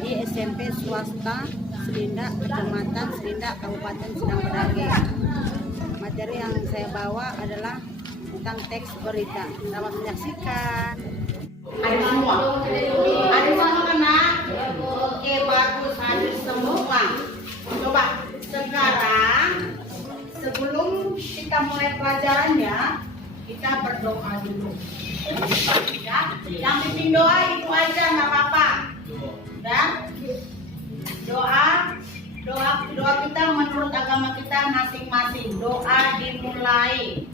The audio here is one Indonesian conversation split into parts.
di SMP swasta Selinda, Kecamatan Selinda, Kabupaten Sedang Bedage. Materi yang saya bawa adalah tentang teks berita. Selamat menyaksikan. Ada semua? Ada semua kena? Oke, bagus, hadir semua. Coba sekarang sebelum kita mulai pelajarannya, kita berdoa dulu. Ya, yang bimbing doa itu aja, nggak apa-apa. Ya, doa kita menurut agama kita masing-masing. Doa dimulai.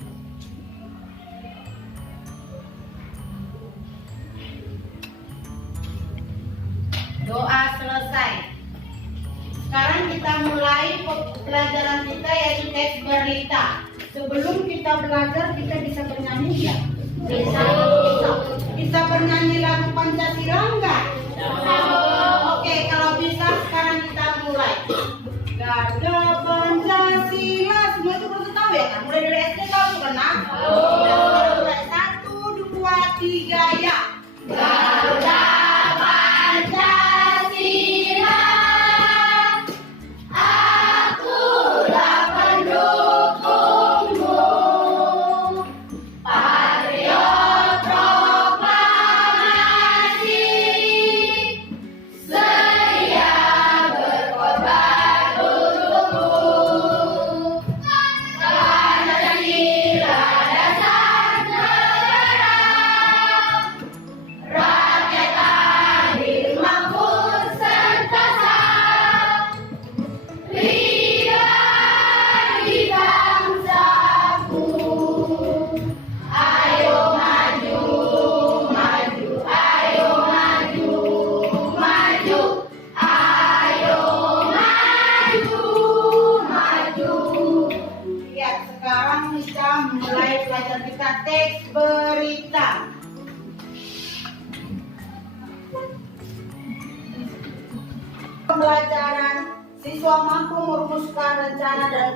Doa selesai. Sekarang kita mulai pelajaran kita yaitu teks berita. Sebelum kita belajar kita bisa bernyanyi ya? Bisa bernyanyi lagu Pancasila enggak? Oke, kalau bisa sekarang kita mulai. Garda Pancasila, semua itu perlu tahu ya kan? Mulai dari SD tahu kan? Mulai 1, 2, 3 ya. Garda teks berita. Pembelajaran siswa mampu merumuskan rencana dan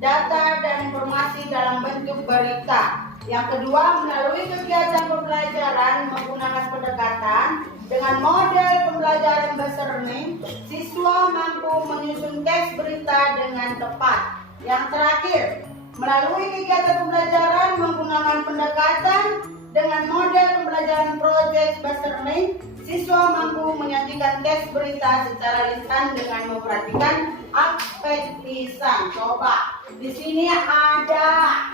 data dan informasi dalam bentuk berita. Yang kedua, melalui kegiatan pembelajaran menggunakan pendekatan dengan model pembelajaran bahasa learning, siswa mampu menyusun teks berita dengan tepat. Yang terakhir, melalui kegiatan pembelajaran menggunakan pendekatan dengan model pembelajaran project based learning, siswa mampu menyajikan teks berita secara lisan dengan memperhatikan aspek lisan. Coba, di sini ada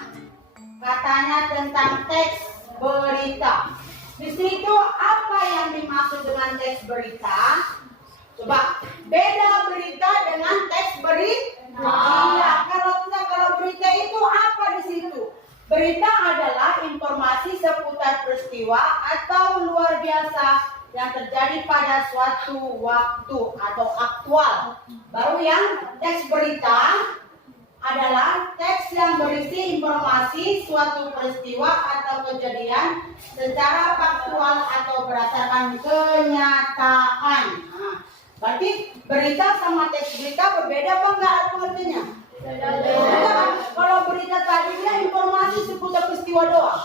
katanya tentang teks berita. Di situ apa yang dimaksud dengan teks berita? Coba, beda berita dengan teks berita. Iya, kalau berita itu apa di situ? Berita adalah informasi seputar peristiwa atau luar biasa yang terjadi pada suatu waktu atau aktual. Baru yang teks berita adalah teks yang berisi informasi suatu peristiwa atau kejadian secara faktual atau berdasarkan kenyataan. Nah, berarti berita sama teks berita berbeda apa enggak artinya? Kalau berita tadi dia informasi seputar peristiwa doang.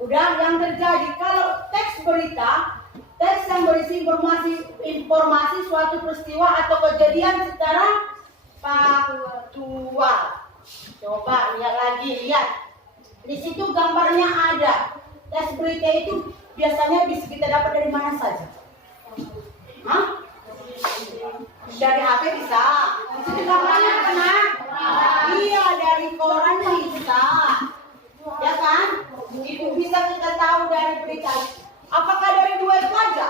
Udah yang terjadi. Kalau teks berita, teks yang berisi informasi suatu peristiwa atau kejadian secara faktual. Coba lihat lagi, lihat. Di situ gambarnya ada. Teks berita itu biasanya bisa kita dapat dari mana saja? Hah? Dari HP bisa. Di gambarnya kena? Iya, dari koran bisa. Ya kan? Itu bisa kita tahu dari berita. Apakah dari dua itu aja?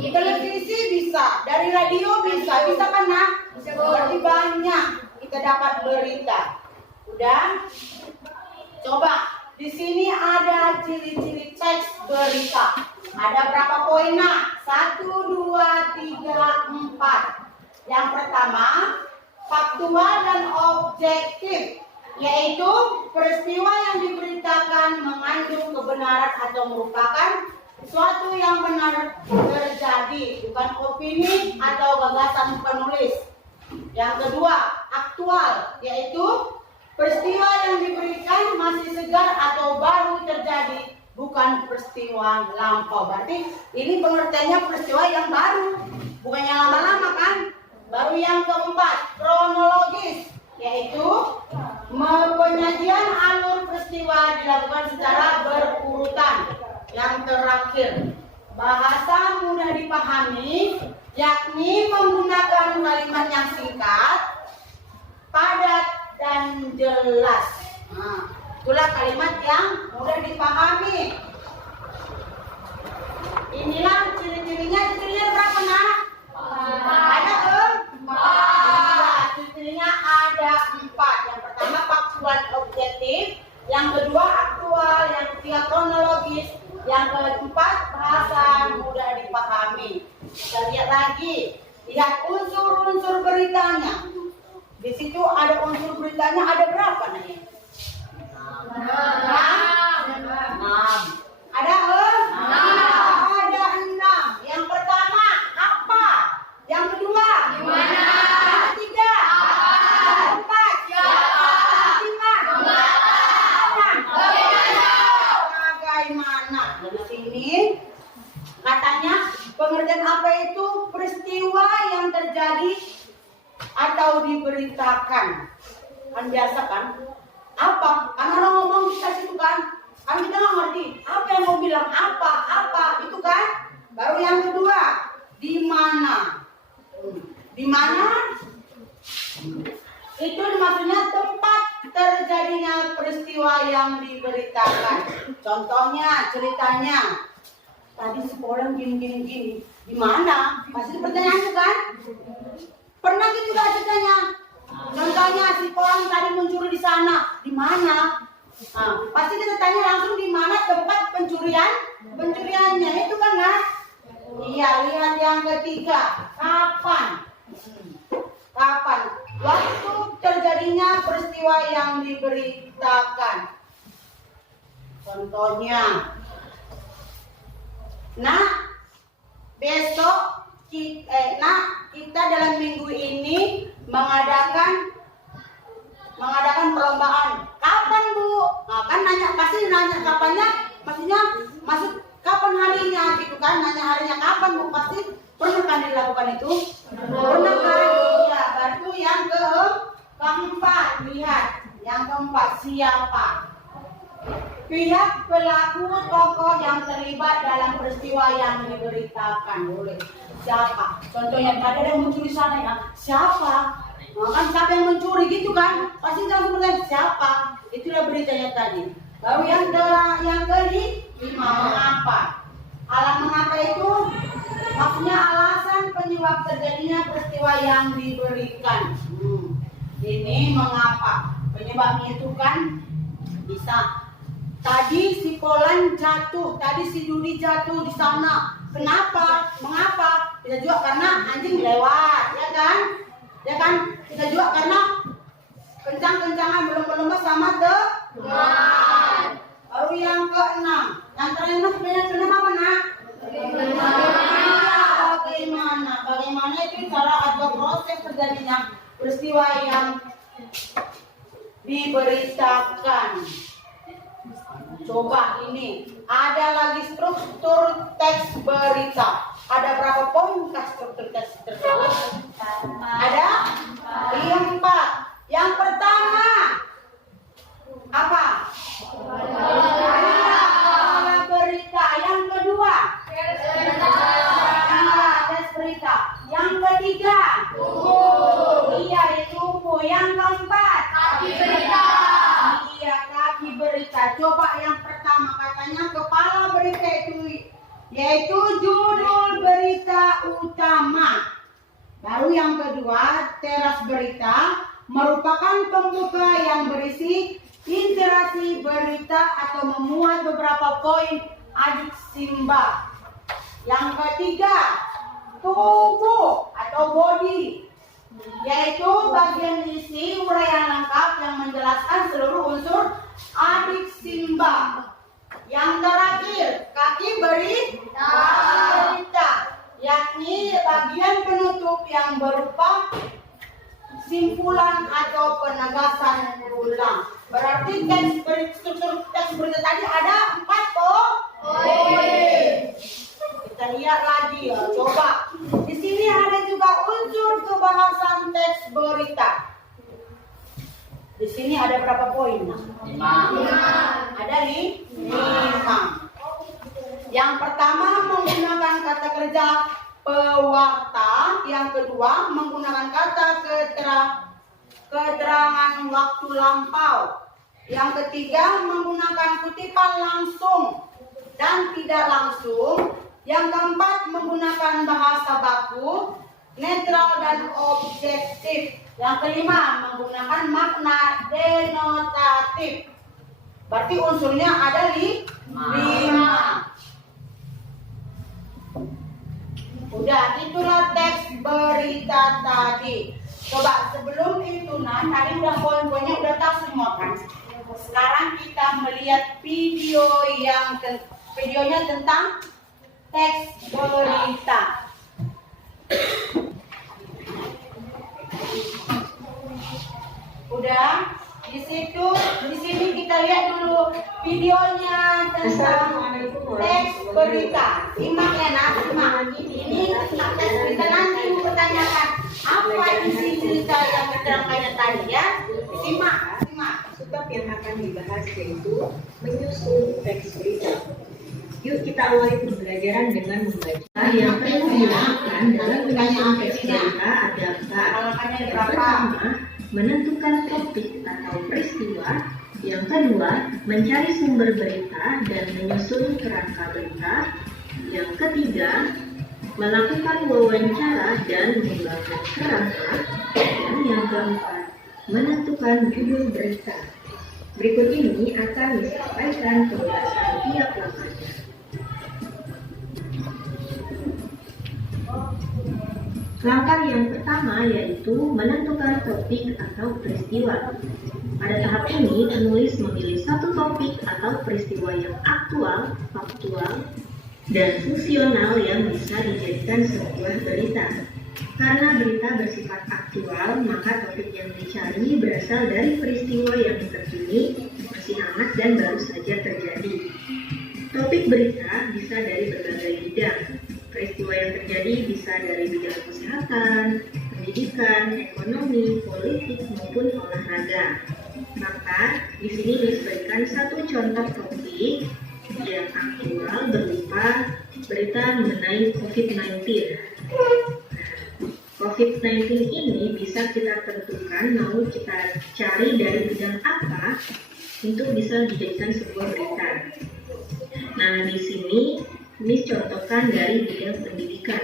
Di televisi bisa, dari radio bisa kan? Berarti banyak kita dapat berita. Udah? Coba, di sini ada ciri-ciri teks berita. Ada berapa poin nak? 1, 2, 3, 4. Yang pertama, faktual dan objektif, yaitu peristiwa yang diberitakan mengandung kebenaran atau merupakan sesuatu yang benar terjadi, bukan opini atau gagasan penulis. Yang kedua, aktual, yaitu peristiwa yang diberikan masih segar atau baru terjadi bukan peristiwa lampau. Berarti ini pengertiannya peristiwa yang baru, bukan yang lama-lama kan? Baru yang keempat, kronologis, yaitu penyajian alur peristiwa dilakukan secara berurutan. Yang terakhir, bahasa mudah dipahami, yakni menggunakan kalimat yang singkat, padat, dan jelas. Nah, itulah kalimat yang mudah dipahami. Inilah ciri-cirinya. Cirinya berapa, Nak? Ada ciri-cirinya ada 4. Yang pertama faktual objektif, yang kedua aktual, yang ketiga kronologis, yang keempat bahasa mudah dipahami. Kita lihat lagi, lihat unsur-unsur beritanya. Di situ ada unsur beritanya, ada berapa nih? 6. Ada 6. Yang pertama apa? Yang kedua gimana? Yang ketiga apa? Yang keempat siapa? Yang kelima bagaimana? Di sini katanya pengertian apa itu peristiwa yang terjadi atau diberitakan. Kan biasa kan? Apa? Kan orang ngomong kita situ kan? Kan kita nggak ngerti apa yang mau bilang apa itu kan? Baru yang kedua, di mana? Di mana? Itu maksudnya tempat terjadinya peristiwa yang diberitakan. Contohnya, ceritanya. Tadi sekolah gini. Di mana? Pasti pertanyaan itu kan? Pernah gitu gak ceritanya? Contohnya si Polang tadi mencuri di sana, di mana? Nah, pasti kita tanya langsung di mana tempat pencuriannya itu kan, Mas? Iya, lihat yang ketiga, kapan? Kapan? Waktu terjadinya peristiwa yang diberitakan. Contohnya, besok kita dalam minggu ini mengadakan perlombaan. Kapan, Bu? Nah, kan pasti nanya kapannya, maksudnya maksud kapan harinya gitu kan? Nanya harinya kapan, Bu? Pasti pernah kan dilakukan itu? Pernah kan? Ya, baru yang keempat, lihat. Yang keempat, siapa? Pihak pelaku tokoh yang terlibat dalam peristiwa yang diberitakan. Boleh. Siapa? Contohnya tadi ada yang mencuri sana ya. Siapa? Nah, kan siapa yang mencuri gitu kan? Pasti langsung bertanya siapa? Itulah beritanya tadi. Lalu yang kelima, mengapa? Mengapa itu maksudnya alasan penyebab terjadinya peristiwa yang diberikan. Ini mengapa? Penyebabnya itu kan bisa. Tadi si Polan jatuh, tadi si Dudi jatuh di sana. Kenapa? Mengapa? Kita juga karena anjing lewat, ya kan? Ya kan? Kita juga karena kencang-kencangan belum sama teman. Baru yang keenam. Yang terakhir apa, Nak? Bagaimana itu cara atau proses terjadinya peristiwa yang diberitakan. Coba ini, ada lagi struktur teks berita. Ada berapa poin struktur teks tersebut? Ada 4. Yang pertama, apa? Berita. Yang kedua, teks berita. Yang ketiga, iya itu. Yang keempat, kaki berita. Iya, kaki berita. Coba yang pertama katanya kepala berita itu yaitu judul berita utama. Baru yang kedua, teras berita merupakan pembuka yang berisi inspirasi berita atau memuat beberapa poin adik simba. Yang ketiga, tubuh atau body, yaitu bagian isi uraian lengkap yang menjelaskan seluruh unsur adik simba. Yang terakhir, kaki berita, yakni bagian penutup yang berupa simpulan atau penegasan ulang. Berarti struktur teks berita tadi ada 4 Kita lihat lagi ya, coba. Di sini ada juga unsur kebahasan teks berita. Di sini ada berapa poin? 5. Ada 5. Yang pertama menggunakan kata kerja pewarta, yang kedua menggunakan kata keterangan waktu lampau, yang ketiga menggunakan kutipan langsung dan tidak langsung, yang keempat menggunakan bahasa baku, netral dan objektif, yang kelima menggunakan makna denotatif. Berarti unsurnya ada 5. Udah, itulah teks berita tadi. Coba sebelum itu, tadi udah poin-poinnya udah tahu semua kan. Sekarang kita melihat videonya tentang teks berita. Udah, di sini kita lihat dulu videonya tentang teks berita. Simak ya, simak. Ini tentang teks berita, nanti mempertanyakan apa isi cerita yang diterangkannya tadi ya. Simak. Sebab yang akan dibahas yaitu menyusun teks berita. Yuk kita awali pembelajaran dengan membaca yang perlu dilakukan dalam menyusun teks berita adalah yang pertama, menentukan topik atau peristiwa. Yang kedua, mencari sumber berita dan menyusun kerangka berita. Yang ketiga, melakukan wawancara dan mengembangkan kerangka. Dan yang keempat, menentukan judul berita. Berikut ini akan disampaikan penjelasan tiap langkahnya. Langkah yang pertama yaitu menentukan topik atau peristiwa. Pada tahap ini, penulis memilih satu topik atau peristiwa yang aktual, faktual, dan fungsional yang bisa dijadikan sebuah berita. Karena berita bersifat aktual, maka topik yang dicari berasal dari peristiwa yang terkini, masih hangat dan baru saja terjadi. Topik berita bisa dari berbagai bidang. Peristiwa yang terjadi bisa dari bidang kesehatan, pendidikan, ekonomi, politik, maupun olahraga. Maka di sini disebutkan satu contoh topik yang aktual berupa berita mengenai COVID-19. COVID-19 ini bisa kita tentukan mau kita cari dari bidang apa untuk bisa dijadikan sebuah berita. Nah, di sini Miss contohkan dari bidang pendidikan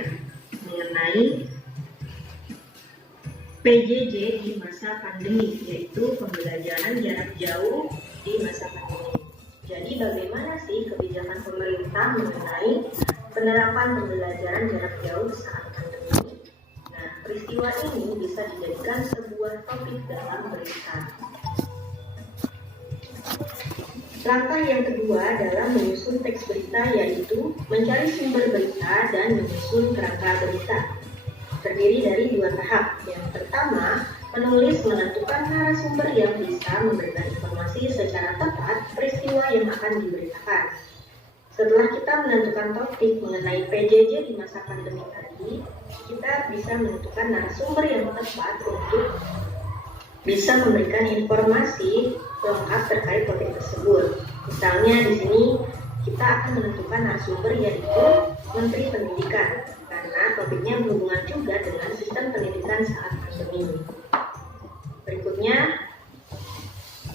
mengenai PJJ di masa pandemi, yaitu pembelajaran jarak jauh di masa pandemi. Jadi bagaimana sih kebijakan pemerintah mengenai penerapan pembelajaran jarak jauh saat pandemi? Nah, peristiwa ini bisa dijadikan sebuah topik dalam berita. Langkah yang kedua adalah menyusun teks berita, yaitu mencari sumber berita dan menyusun kerangka berita. Terdiri dari dua tahap. Yang pertama, penulis menentukan narasumber yang bisa memberikan informasi secara tepat peristiwa yang akan diberitakan. Setelah kita menentukan topik mengenai PJJ di masa pandemi tadi, kita bisa menentukan narasumber yang tepat untuk bisa memberikan informasi lengkap terkait topik tersebut. Misalnya di sini kita akan menentukan narasumber yaitu Menteri Pendidikan, karena topiknya berhubungan juga dengan sistem pendidikan saat pandemi. Berikutnya,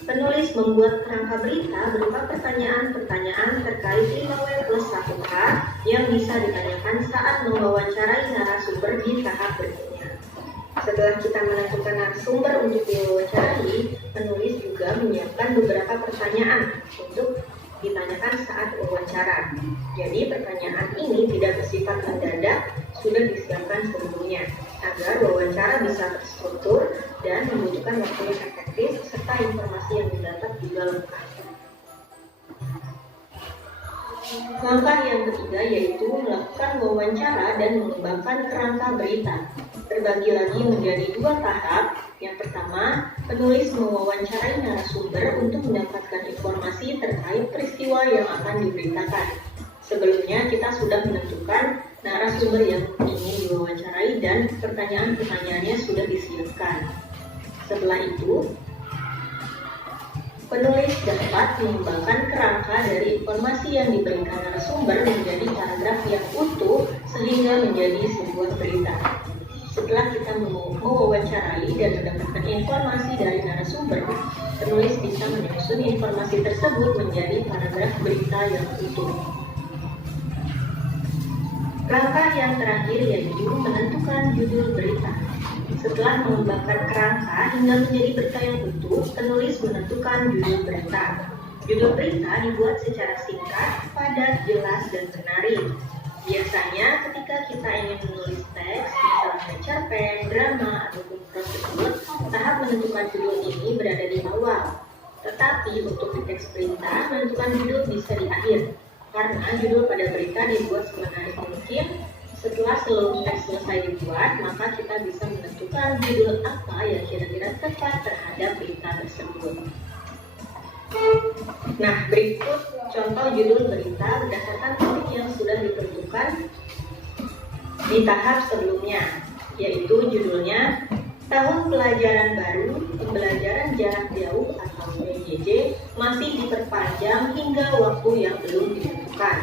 penulis membuat kerangka berita berupa pertanyaan-pertanyaan terkait 5W+1H yang bisa ditanyakan saat mewawancarai narasumber di tahap berikutnya. Setelah kita menentukan narasumber untuk diwawancarai, penulis juga menyiapkan beberapa pertanyaan untuk ditanyakan saat wawancara. Jadi pertanyaan ini tidak bersifat mendadak, sudah disiapkan sebelumnya agar wawancara bisa terstruktur dan membutuhkan waktu yang efektif serta informasi yang didapat juga lengkap. Langkah yang ketiga yaitu melakukan wawancara dan mengembangkan kerangka berita. Terbagi lagi menjadi dua tahap. Yang pertama, penulis mewawancarai narasumber untuk mendapatkan informasi terkait peristiwa yang akan diberitakan. Sebelumnya kita sudah menentukan narasumber yang ingin diwawancarai dan pertanyaan-pertanyaannya sudah disiapkan. Setelah itu, penulis dapat mengembangkan kerangka dari informasi yang diberikan narasumber menjadi paragraf yang utuh sehingga menjadi sebuah berita. Setelah kita mewawancarai dan mendapatkan informasi dari narasumber, penulis bisa menyusun informasi tersebut menjadi paragraf berita yang utuh. Langkah yang terakhir yaitu menentukan judul berita. Setelah mengembangkan kerangka hingga menjadi berita yang utuh, penulis menentukan judul berita. Judul berita dibuat secara singkat, padat, jelas, dan menarik. Biasanya ketika kita ingin menulis teks, misalnya cerpen, drama, ataupun prosedur, tahap menentukan judul ini berada di awal. Tetapi untuk di teks berita, menentukan judul bisa di akhir. Karena judul pada berita dibuat semenarik mungkin. Setelah seluruh teks selesai dibuat, maka kita bisa menentukan judul apa yang kira-kira tepat terhadap berita tersebut. Nah, berikut contoh judul berita berdasarkan topik yang sudah ditentukan di tahap sebelumnya, yaitu judulnya Tahun Pelajaran Baru, Pembelajaran Jarak Jauh atau PJJ masih diperpanjang hingga waktu yang belum ditentukan.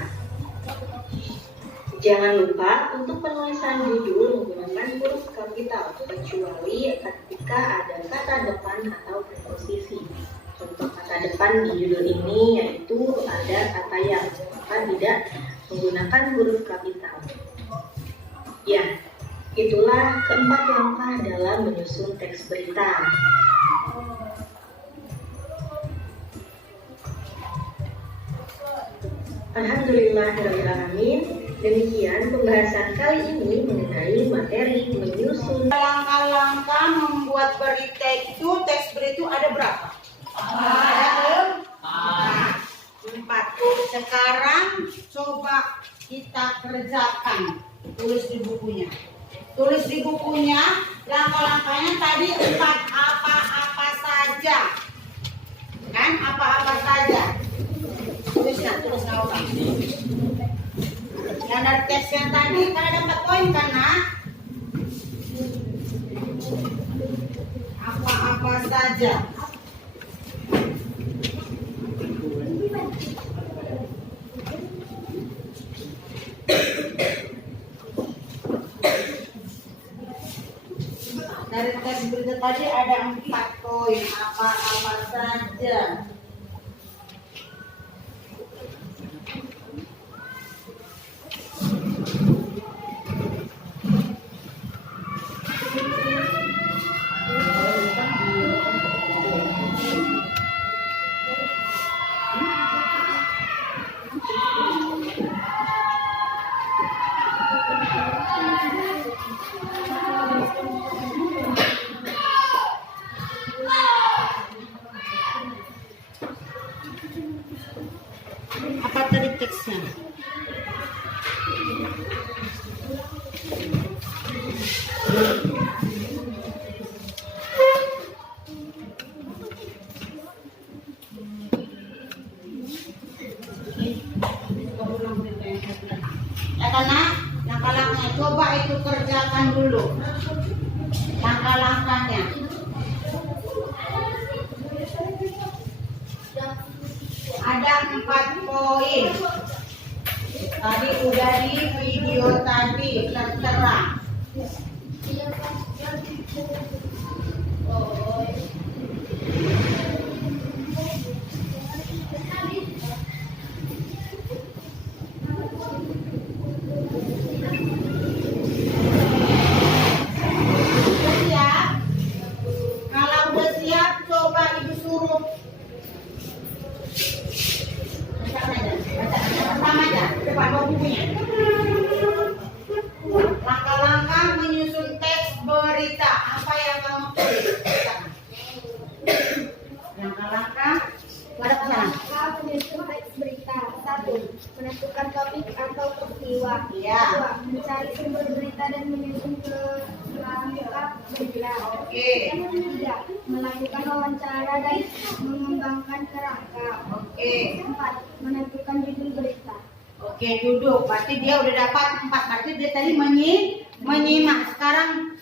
Jangan lupa untuk penulisan judul menggunakan huruf kapital, kecuali ketika ada kata depan atau preposisi. Contoh kata depan di judul ini yaitu ada kata yang, maka tidak menggunakan huruf kapital. Ya, itulah keempat langkah dalam menyusun teks berita. Alhamdulillahirrahmanirrahim. Demikian pembahasan kali ini mengenai materi menyusun. Langkah-langkah membuat berita itu, teks berita itu ada berapa? Empat. Sekarang coba kita kerjakan. Tulis di bukunya. Tulis di bukunya langkah-langkahnya tadi 4 apa-apa saja. Kan apa-apa saja. Tulis apa? Yang dari teks yang tadi kalian dapat poin kan, Nak? Apa-apa saja. Dari teks berita tadi ada 4 poin. Apa-apa saja. Apa tadi teksnya? Ya karena langkah-langkahnya coba itu kerjakan dulu. Langkah-langkahnya. Ada 4 poin. Tadi udah di video tadi tertera. Siap? Kalau udah siap, coba ibu suruh. Pertama aja, depan bukunya. Langkah-langkah menyusun teks berita. Apa yang kamu tulis? Iya. Kedua, mencari sumber berita dan menyusun ke kerangka berita. Oke. Yang ketiga, melakukan wawancara dan mengembangkan kerangka. Oke. 4, menentukan judul berita. Oke, duduk. Berarti dia udah dapat 4. Berarti dia tadi menyimak. Sekarang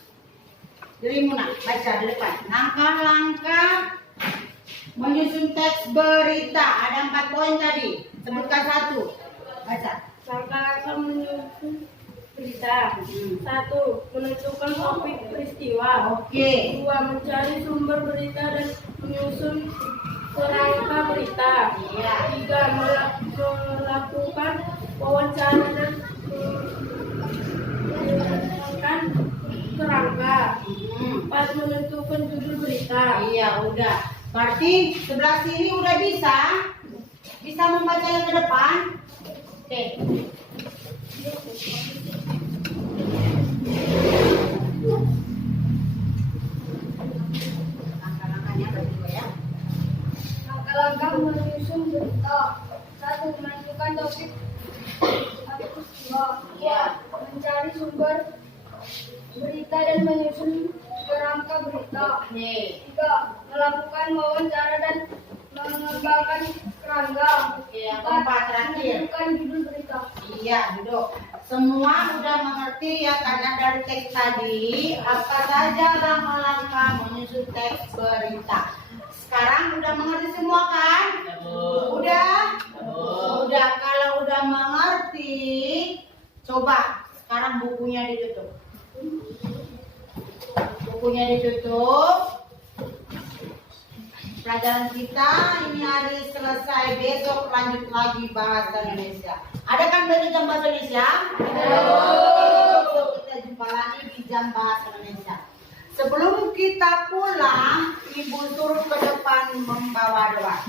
dirimu nak baca di depan. Langkah-langkah menyusun teks berita. Ada 4 poin tadi. Sebutkan 1. Baca. Langkah-langkah menyusun berita. 1. Menentukan topik peristiwa. Oke. 2. Mencari sumber berita dan menyusun kerangka berita. Iya. 3. Melakukan wawancara dan mengembangkan kerangka. 4. Menentukan judul berita. Iya, udah. Berarti sebelah sini udah bisa. Bisa membaca yang ke depan. Oke. Langkah-langkahnya berdua ya. Langkah-langkah menyusun berita. 1. Menentukan topik atau peristiwa. Iya. Mencari sumber berita dan menyusun kerangka berita. Oke. 3. Melakukan wawancara dan mengembangkan kerangka. Oke, yang keempat terakhir. Menentukan judul berita. Iya, duduk. Semua udah mengerti ya karena dari teks tadi apa saja langkah-langkah menyusun teks berita. Sekarang udah mengerti semua kan? Udah? Udah. Kalau udah mengerti, coba sekarang bukunya ditutup. Bukunya ditutup. Pelajaran kita ini hari selesai, besok lanjut lagi bahasa Indonesia. Ada kan besok jam bahasa Indonesia? Ada. Besok kita jumpa lagi di jam bahasa Indonesia. Sebelum kita pulang, Ibu suruh ke depan membawa doa.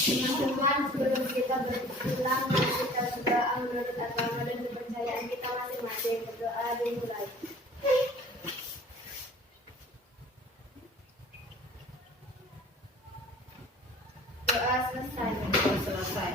Teman-teman, sebelum kita berpulang, kita berdoa menurut agama dan kepercayaan kita masing-masing. Berdoa dimulai. Doa selesai. Selesai.